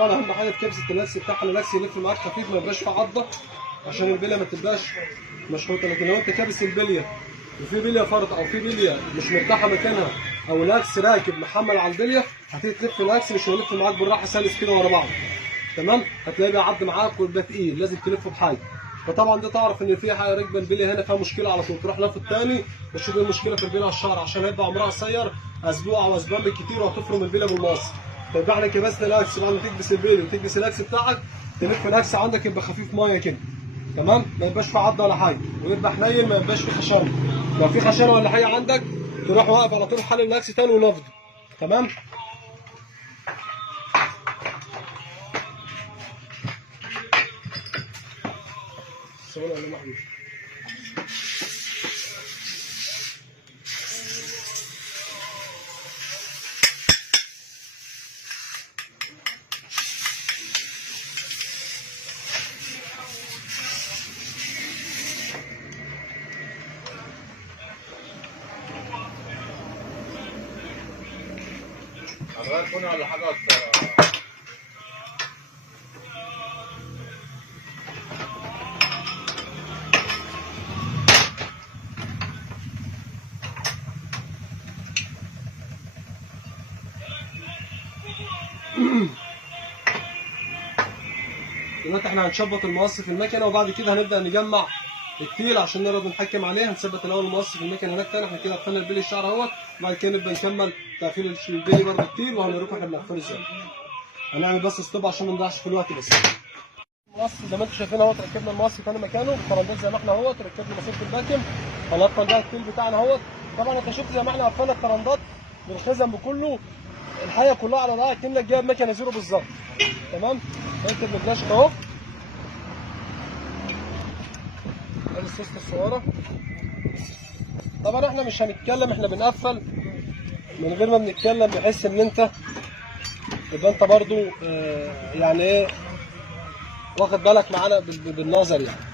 طبعا اهم حاجه في كبسه اللاكس بتاعها اللاكس يلف معاك خفيف، ما يبقاش في عضه عشان البليه ما تبقاش مشحوطه. لكن لو انت كابس البليه وفي بليه فرط او في بليه مش مرتاحه مكانها او لاكس راكب محمل على البليه، هتيجي تلف اللاكس مش هيلف معاك بالراحه سلس كده ورا بعض، تمام؟ هتلاقيه بيعض معاك ويبقى تقيل، لازم تلفه بحاجه. فطبعا ده تعرف ان في حاجه راكبه البليه هنا فيها مشكله، على طول تروح لافت تاني وتشوف ايه المشكله في البليه على الشعر، عشان هيبقى عمرها قصير اسبوع او اسبوعين بالكتير وهتفرم البليه بالمقص. فيبقى احنا كبسنا الاكس بعد ما تكبس البليه وتكبس الاكس بتاعك، تلف الاكس عندك يبقى خفيف ميه كده، تمام؟ ما يبقاش في عضه ولا حاجه، ويبقى حنين ما يبقاش في خشانه. لو في خشانه ولا حاجه عندك تروح واقف على طول حل الاكس تاني ونفضه، تمام؟ الصوره ولا محمود؟ هتغير فوني ولا حاجة دلوقتي احنا هنشبط المقص في المكنه، وبعد كده هنبدا نجمع التيل عشان نقدر نتحكم عليه. هنثبت الاول المقص في المكنه هناك تاني، احنا كده قفلنا البلي الشعر اهوت، وبعد كده نبدا نكمل تقفيل البلي برضه التيل، وهنوريكم احنا بنقفله ازاي. هنعمل بس ستوب عشان ما نضيعش في الوقت بس. المقص زي ما انتم شايفين اهوت، ركبنا المقص تاني مكانه بالفرندات زي ما احنا اهوت، ركبنا ماسوره الباكم، هنقفل بقى التيل بتاعنا اهوت. طبعا انت شفت زي ما احنا قفلنا الفرندات بالخزن بكله، الحاجه كلها على بعض كانك جايب مكنه زيرو بالظبط، تمام؟ نركب الفلاشه اهو، ادي السوسته الصغيره. طبعا احنا مش هنتكلم، احنا بنقفل من غير ما بنتكلم، بحيث ان انت يبقى انت برضو يعني ايه واخد بالك معانا بالنظر يعني.